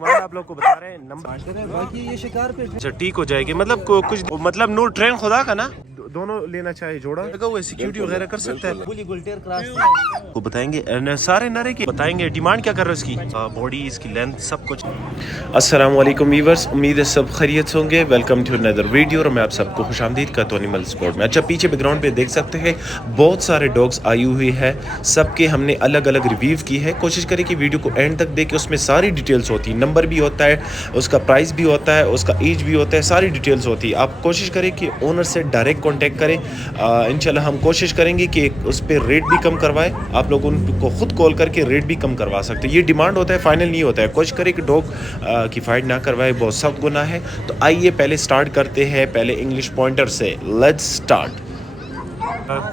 Demand आप लोग को बता रहे हैं नंबर बाकी ये शिकार पे अच्छा ठीक हो जाएगी मतलब कुछ मतलब नूर ट्रेन खुदा का ना दोनों लेना चाहिए जोड़ा लगा हुआ सिक्योरिटी वगैरह कर सकता है गुलटेर क्रॉस को बताएंगे सारे नरे की बताएंगे डिमांड क्या कर रहे हो इसकी बॉडी इसकी लेंथ सब कुछ। अस्सलाम वालेकुम व्यूअर्स, उम्मीद है सब खैरियत से होंगे। वेलकम टू अनदर वीडियो और मैं आप सबको खुशामदीद करता हूं एनिमल स्पोर्ट में। अच्छा पीछे बैकग्राउंड पे देख सकते हैं बहुत सारे डॉग्स आई हुई है, सबके हमने अलग अलग रिव्यू की है। कोशिश करें कि वीडियो को एंड तक देखें, उसमें सारी डिटेल्स होती है, नंबर भी होता है, उसका प्राइस भी होता है, उसका एज भी होता है, सारी डिटेल्स होती है। आप कोशिश करें कि ओनर से डायरेक्ट कॉन्टेक्ट करें। इंशाल्लाह हम कोशिश करेंगे कि उस पर रेट भी कम करवाएं। आप लोग उनको खुद कॉल करके रेट भी कम करवा सकते हैं। ये डिमांड होता है, फाइनल नहीं होता है। कोशिश करें कि डॉग की फाइट ना करवाए, बहुत सख्त गुनाह है। तो आइए पहले स्टार्ट करते हैं पहले इंग्लिश पॉइंटर से। Let's start.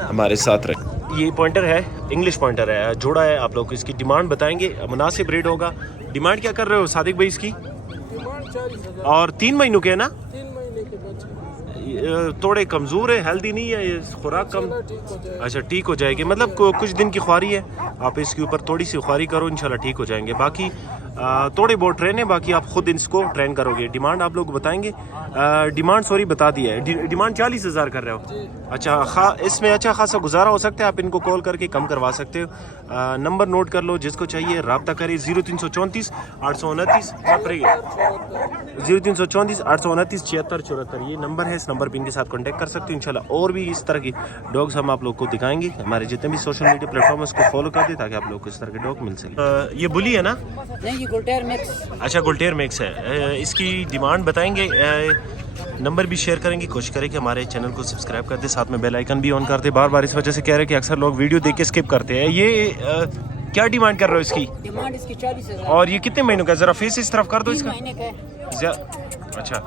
हमारे साथ रहे, ये पॉइंटर है, इंग्लिश पॉइंटर है, जोड़ा है। आप लोग इसकी डिमांड बताएंगे, मुनासिब रेट होगा। डिमांड क्या कर रहे हो सादिक भाई इसकी? और 3 महीनों के है ना? 3 महीने के बच्चे थोड़े कमज़ोर है, हेल्दी नहीं है, ये खुराक कम। अच्छा ठीक हो जाएगी, मतलब कुछ दिन की ख्वारी है, आप इसके ऊपर थोड़ी सी ख्वारी करो, इंशाल्लाह ठीक हो जाएंगे। बाकी थोड़े बहुत ट्रेन है, बाकी आप खुद इसको ट्रेन करोगे। डिमांड आप लोग बताएंगे, डिमांड सॉरी बता दिया है, डिमांड 40,000 कर रहे हो। अच्छा इसमें अच्छा खासा गुजारा हो सकता है, आप इनको कॉल करके कम करवा सकते हो। नंबर नोट कर लो, जिसको चाहिए रब्ता करें 0334 829 0334 829 7674। ये नंबर है, इस नंबर पर इनके साथ कॉन्टैक्ट कर सकते हो। इंशाल्लाह और भी इस तरह की डॉग्स हम आप लोग को दिखाएंगे। हमारे जितने भी सोशल मीडिया प्लेटफॉर्म है उसको फॉलो कर दे ताकि आप लोग को इस तरह के डॉग मिल सके। ये बुली है ना? नहीं, ये गुलटेर मिक्स। अच्छा गुलटेर मिक्स है। इसकी डिमांड बताएंगे, नंबर भी शेयर करेंगे। कोशिश करें कि हमारे चैनल को सब्सक्राइब कर दे, साथ में बेल आइकन भी ऑन कर दे। बार बार इस वजह से कह रहे हैं कि अक्सर लोग वीडियो देख के स्किप करते हैं। ये क्या डिमांड कर रहे हो इसकी? डिमांड इसकी 40,000। और ये कितने महीनों का है? जरा फेस इस तरफ कर दो इसका। 3 महीने का है। अच्छा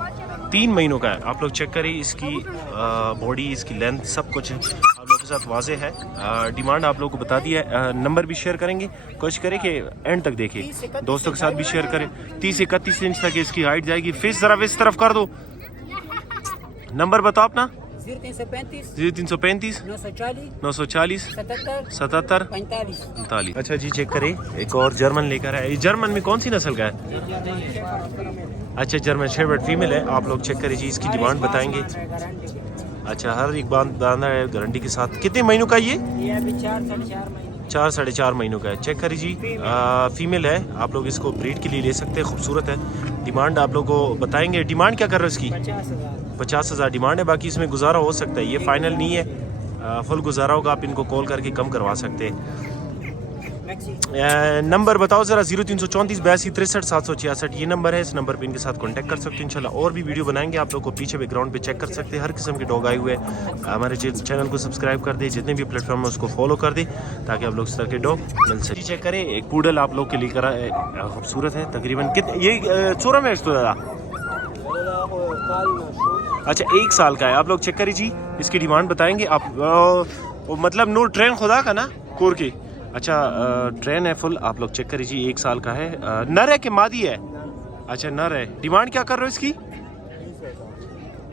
3 महीनों का है। आप लोग चेक करें इसकी बॉडी, इसकी लेंथ सब कुछ आप लोगों के साथ वाजे है। डिमांड आप लोगों को बता दिया है, नंबर भी शेयर करेंगे। कोशिश करें कि एंड तक देखें, दोस्तों के साथ भी शेयर करें। 30-31 इंच तक इसकी हाइट जाएगी। फेस जरा इस तरफ कर दो। नंबर बताओ अपना। 0335 940 77 45। अच्छा जी चेक करें, एक और जर्मन लेकर आए। जर्मन में कौन सी नस्ल का है? अच्छा जर्मन शेफर्ड फीमेल है। आप लोग चेक करें जी, इसकी डिमांड बताएंगे। अच्छा हर एक बांधा है गारंटी के साथ। कितने महीनों का ये? 4-4.5 महीनों का है। चेक करिए जी, फीमेल है। आप लोग इसको ब्रीड के लिए ले सकते हैं, खूबसूरत है। डिमांड आप लोग को बताएंगे। डिमांड क्या कर रहे हो इसकी? 50,000 डिमांड है, बाकी इसमें गुजारा हो सकता है, ये फाइनल नहीं है। फुल गुजारा होगा, आप इनको कॉल करके कम करवा सकते हैं। नंबर बताओ ज़रा। 0334 82 63 766 ये नंबर है, इस नंबर पे इनके साथ कांटेक्ट कर सकते हैं। इंशाल्लाह और भी वीडियो बनाएंगे, आप लोग को पीछे बैकग्राउंड पे चेक कर सकते हैं। हर किस्म के डॉग आए हुए हैं। हमारे चैनल को सब्सक्राइब कर दे, जितने भी प्लेटफॉर्म है उसको फॉलो कर दे ताकि आप लोग इस तरह के डॉग मिल सके। चेक करें, एक पूडल आप लोग के लिए करा, खूबसूरत है। तकरीबन कितने ये चोरा में तो ज़्यादा? अच्छा 1 साल का है। आप लोग चेक करिए जी, इसकी डिमांड बताएंगे आप। मतलब नूर ट्रेन खुदा का ना कोर की। अच्छा ट्रेन है फुल। आप लोग चेक करिए जी, 1 साल का है। नर है कि मादी है? अच्छा नर है। डिमांड क्या कर रहे हो इसकी?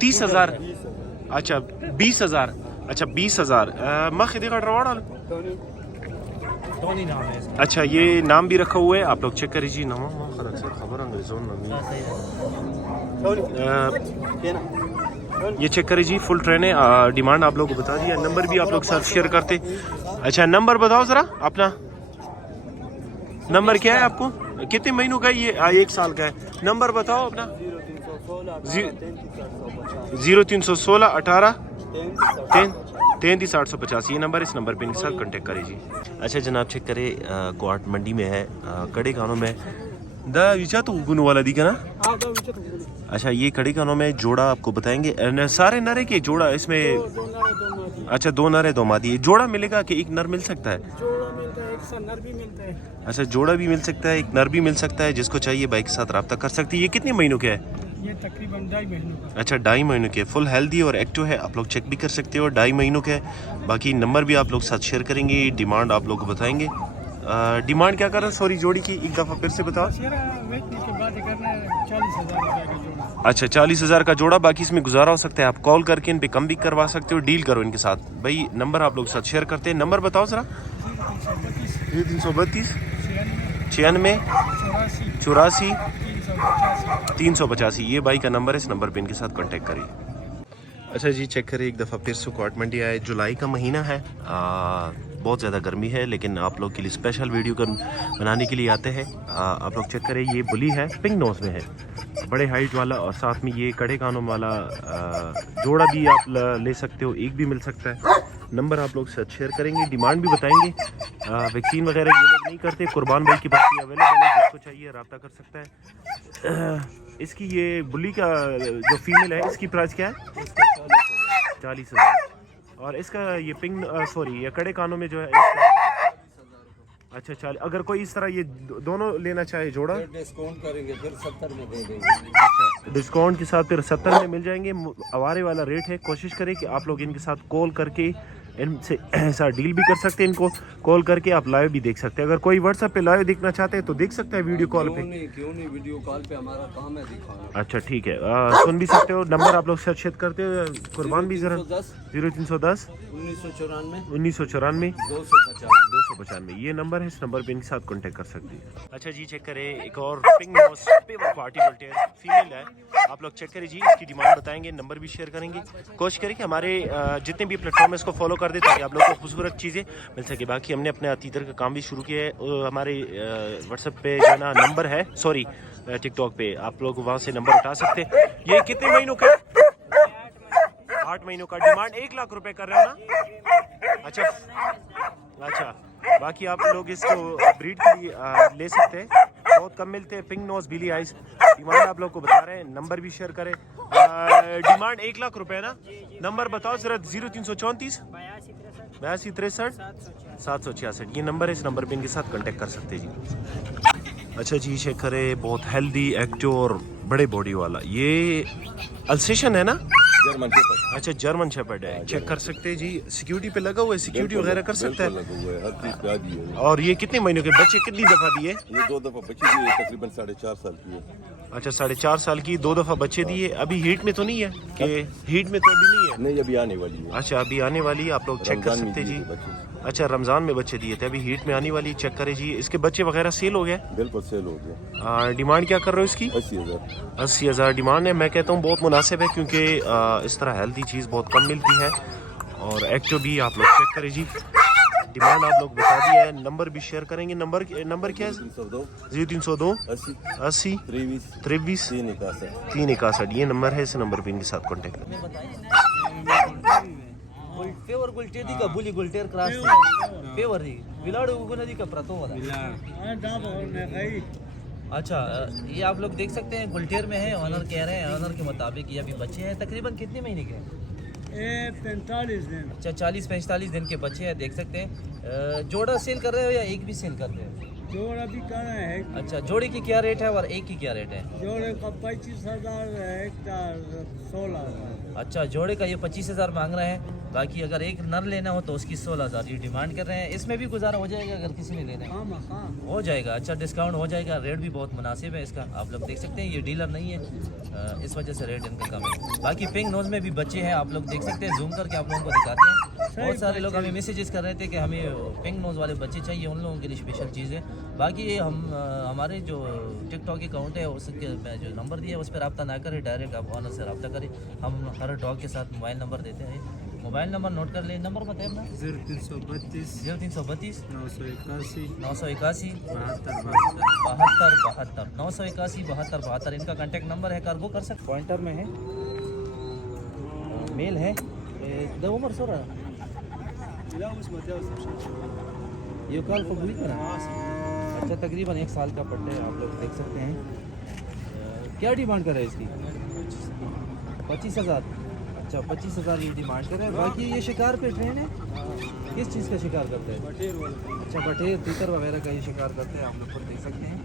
30,000। अच्छा 20,000। अच्छा 20,000। अच्छा ये नाम भी रखा हुआ है, आप लोग चेक करिए जी। ये चेक करिए जी, फुल ट्रेन है। डिमांड आप लोग को बता दिया, नंबर भी आप लोग साथ शेयर करते। अच्छा नंबर बताओ ज़रा अपना। नंबर क्या है आपको? कितने महीनों का ये? 1 साल का है। नंबर बताओ अपना। 0316 18 33 850 ये नंबर, इस नंबर पे इनके साथ कांटेक्ट करें जी। अच्छा जनाब चेक करें, क्वार्ट मंडी में है, कड़े कानों में दा विचा तो गुन वाला दिखा ना। अच्छा ये कड़ी कानों में जोड़ा आपको बताएंगे। सारे नरे के जोड़ा इसमें? अच्छा 2 नर है 2 मादी है। जोड़ा मिलेगा कि एक नर मिल सकता है? जोड़ा मिलता है, एक नर भी मिलता है। अच्छा जोड़ा भी मिल सकता है, एक नर भी मिल सकता है। जिसको चाहिए बाइक के साथ रब्ता कर सकती है। ये कितने महीनों के है? ये तकरीबन 2.5 महीनों का। अच्छा 2.5 महीनों के, फुल हेल्दी और एक्टिव है। आप लोग चेक भी कर सकते हो, 2.5 महीनों के। बाकी नंबर भी आप लोग साथ शेयर करेंगे। डिमांड आप लोग को बताएंगे। डिमांड क्या कर रहे हैं सॉरी जोड़ी की? एक दफ़ा फिर से बताओ। अच्छा 40,000 का जोड़ा, बाकी इसमें गुजारा हो सकता है। आप कॉल करके इन पे कम भी करवा सकते हो, डील करो इनके साथ। भाई नंबर आप लोग साथ शेयर करते हैं। नंबर बताओ ज़रा। 332 96 84 385। ये भाई का नंबर है, इस नंबर पे इनके साथ कांटेक्ट करिए। अच्छा जी, चेक करें एक दफ़ा फिर से क्वाट मंडी आए। जुलाई का महीना है, बहुत ज़्यादा गर्मी है, लेकिन आप लोग के लिए स्पेशल वीडियो बनाने के लिए आते हैं। आप लोग चेक करें, ये बुली है, पिंक नोज में है, बड़े हाइट वाला, और साथ में ये कड़े कानों वाला जोड़ा भी आप ले सकते हो, एक भी मिल सकता है। नंबर आप लोग साथ शेयर करेंगे, डिमांड भी बताएंगे। वैक्सीन वगैरह ये लोग नहीं करते। कुर्बान भाई के पास ये अवेलेबल है, जिसको चाहिए रब्ता कर सकता है। इसकी ये बुली का जो फीमेल है, इसकी प्राइस क्या है? 40,000। और इसका ये पिंक सॉरी ये कड़े कानों में जो है इसका, अच्छा 40। अगर कोई इस तरह ये दोनों लेना चाहे जोड़ा, डिस्काउंट करेंगे फिर 70 में दे देंगे। अच्छा, डिस्काउंट के साथ फिर 70 में मिल जाएंगे। आवारे वाला रेट है। कोशिश करें कि आप लोग इनके साथ कॉल करके इनसे ऐसा डील भी कर सकते हैं। इनको कॉल करके आप लाइव भी देख सकते हैं। अगर कोई व्हाट्सएप पे लाइव देखना चाहते हैं तो देख सकते हैं वीडियो कॉल पे। क्यों नहीं वीडियो कॉल पे, हमारा काम है दिखाना। अच्छा ठीक है, सुन भी सकते हो। नंबर आप लोग सर्च करते हो, कुर्बान भी जरा 0310 1994 295। ये नंबर है, इस नंबर पे इनके साथ कांटेक्ट कर सकते हैं। अच्छा जी, चेक करें एक और पिंक नोज पेवर क्वालिटी वोल्टेयर फीमेल है। आप लोग चेक करें जी, इसकी डिमांड बताएंगे, नंबर भी शेयर करेंगे। कोशिश करें कि हमारे जितने भी प्लेटफॉर्म है इसको फॉलो कर दे, ताकि आप लोगों को खूबसूरत चीज़ें मिल सके। बाकी हमने अपने अतीतर का काम भी शुरू किया है। हमारे व्हाट्सएप पे जो है ना नंबर है, सॉरी टिकटॉक पे, आप लोग वहाँ से नंबर उठा सकते हैं। ये कितने महीनों का? 8 महीनों का। डिमांड 1 लाख रुपए कर रहे हो ना? अच्छा, बाकी आप लोग इसको ब्रीड के लिए ले सकते हैं, बहुत कम मिलते हैं। पिंक नोज बिली आइज, डिमांड आप लोग को बता रहे हैं, नंबर भी शेयर करें। डिमांड 1 लाख रुपए ना? नंबर बताओ जरा। 0334 82 63 766। ये नंबर है, इस नंबर पे इनके साथ कांटेक्ट कर सकते हैं जी। अच्छा जी, चेक करें, बहुत हेल्दी एक्टिव और बड़े बॉडी वाला, ये अल्सेशन है ना? German shepherd. अच्छा, जर्मन शेफर्ड है। चेक कर सकते हैं जी, सिक्योरिटी पे लगा हुआ है, सिक्योरिटी वगैरह कर सकता है। हर चीज पे आदी है। और ये कितने महीनों के बच्चे कितनी दफा दिए? ये 2 दफा बच्चे दिए, तकरीबन 4.5 साल की है। अच्छा, 4.5 साल की, 2 दफा बच्चे दिए। अभी हीट में तो नहीं है कि? हीट में तो अभी नहीं है। नहीं, अभी आने वाली है। अच्छा, अभी आने वाली है, आप लोग चेक कर सकते हैं जी। अच्छा, रमजान में बच्चे दिए थे, अभी हीट में आने वाली। चेक करें जी, इसके बच्चे वगैरह सेल हो गए? बिल्कुल सेल हो गया। डिमांड क्या कर रहे हो इसकी? 80,000। 80,000 डिमांड है। मैं कहता हूँ बहुत मुनासिब है, क्योंकि इस तरह हेल्दी चीज़ बहुत कम मिलती है, और एक्टिव भी। आप लोग चेक करें जी, डिमांड आप लोग बता दिया है, नंबर भी शेयर करेंगे। नंबर क्या है? 0302 80 23 361। ये नंबर है, इस नंबर पे इनके साथ कॉन्टेक्ट करें। पेवर गुलटेर का बुली गुलटेर क्रॉस पेवर दी विलाड़ उगनदी का प्रतो वाला। अच्छा, ये आप लोग देख सकते हैं, गुलटेर में है। ऑनर कह रहे हैं, ऑनर के मुताबिक ये अभी बच्चे हैं। तकरीबन कितने महीने के हैं? 45 दिन। अच्छा, 40-45 दिन के बच्चे हैं, देख सकते हैं। जोड़ा सेल कर रहे हो या एक भी सेल कर रहे हो? जोड़ा भी करना है। अच्छा, जोड़े की क्या रेट है और एक की क्या रेट है? जोड़े का 25,000 है, एक का 16,000। अच्छा, जोड़े का ये 25,000 मांग रहे हैं। बाकी अगर एक नर लेना हो तो उसकी 16,000 ये डिमांड कर रहे हैं। इसमें भी गुजारा हो जाएगा अगर किसी ने लेना है? हो जाएगा। अच्छा, डिस्काउंट हो जाएगा। रेट भी बहुत मुनासिब है इसका, आप लोग देख सकते हैं। ये डीलर नहीं है, इस वजह से रेट इनका कम है। बाकी पिंक नोज में भी बच्चे हैं, आप लोग देख सकते हैं। जूम करके आप लोगों को दिखाते हैं। बहुत सारे लोग हमें मैसेजेस कर रहे थे कि हमें पिंक नोज वाले बच्चे चाहिए, उन लोगों के लिए स्पेशल चीज़ है। बाकी ये हम हमारे जो टिकटॉक अकाउंट है उसके मैं जो नंबर दिया है उस पर रब्ता ना करें, डायरेक्ट आप ऑनर से रब्ता करें। हम हर डॉग के साथ मोबाइल नंबर देते हैं। मोबाइल नंबर नोट कर लें। नंबर बताएं अपना। 0332 0332 981 981 72 981 72 इनका कांटेक्ट नंबर है। कार्गो कर सकते। पॉइंटर में है, मेल है। द उम्र सो रहा ये कॉल को बुली करा। अच्छा, तकरीबन 1 साल का पट्टे आप लोग देख सकते हैं। क्या डिमांड कर रहे हैं इसकी? 25,000। अच्छा, 25,000 ये डिमांड कर रहे हैं। बाकी ये शिकार पे ट्रेन है, किस चीज़ का शिकार करते हैं? अच्छा, बटेर तीतर वगैरह का ये शिकार करते हैं, आप लोग खुद देख सकते हैं।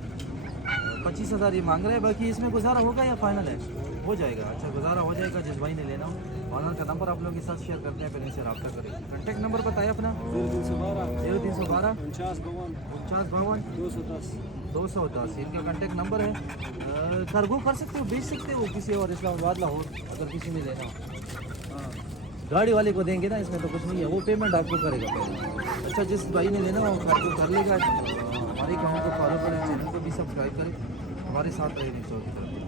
25,000 ये मांग रहे हैं। बाकी इसमें गुजारा होगा या फाइनल है? हो जाएगा। अच्छा, गुजारा हो जाएगा। जिस भाई ने लेना हो, ऑनर का नंबर आप लोगों के साथ शेयर करते हैं, पहले से रब्ता करें। कॉन्टैक्ट नंबर बताया अपना। 0312 49 52 210 इनका कॉन्टैक्ट नंबर है। कार्गो कर सकते हो, बेच सकते हो किसी और, इस्लामाबाद लाहौर, अगर किसी ने लेना हो। गाड़ी वाले को देंगे ना, इसमें तो कुछ नहीं है, वो पेमेंट आपको करेगा पहले। अच्छा, जिस भाई ने लेना हो कार्गो कर लेगा। हमारे काम को फॉलो करें, चैनल को भी सब्सक्राइब करें। हमारे साथ रहेंगे स्टोर की तरफ।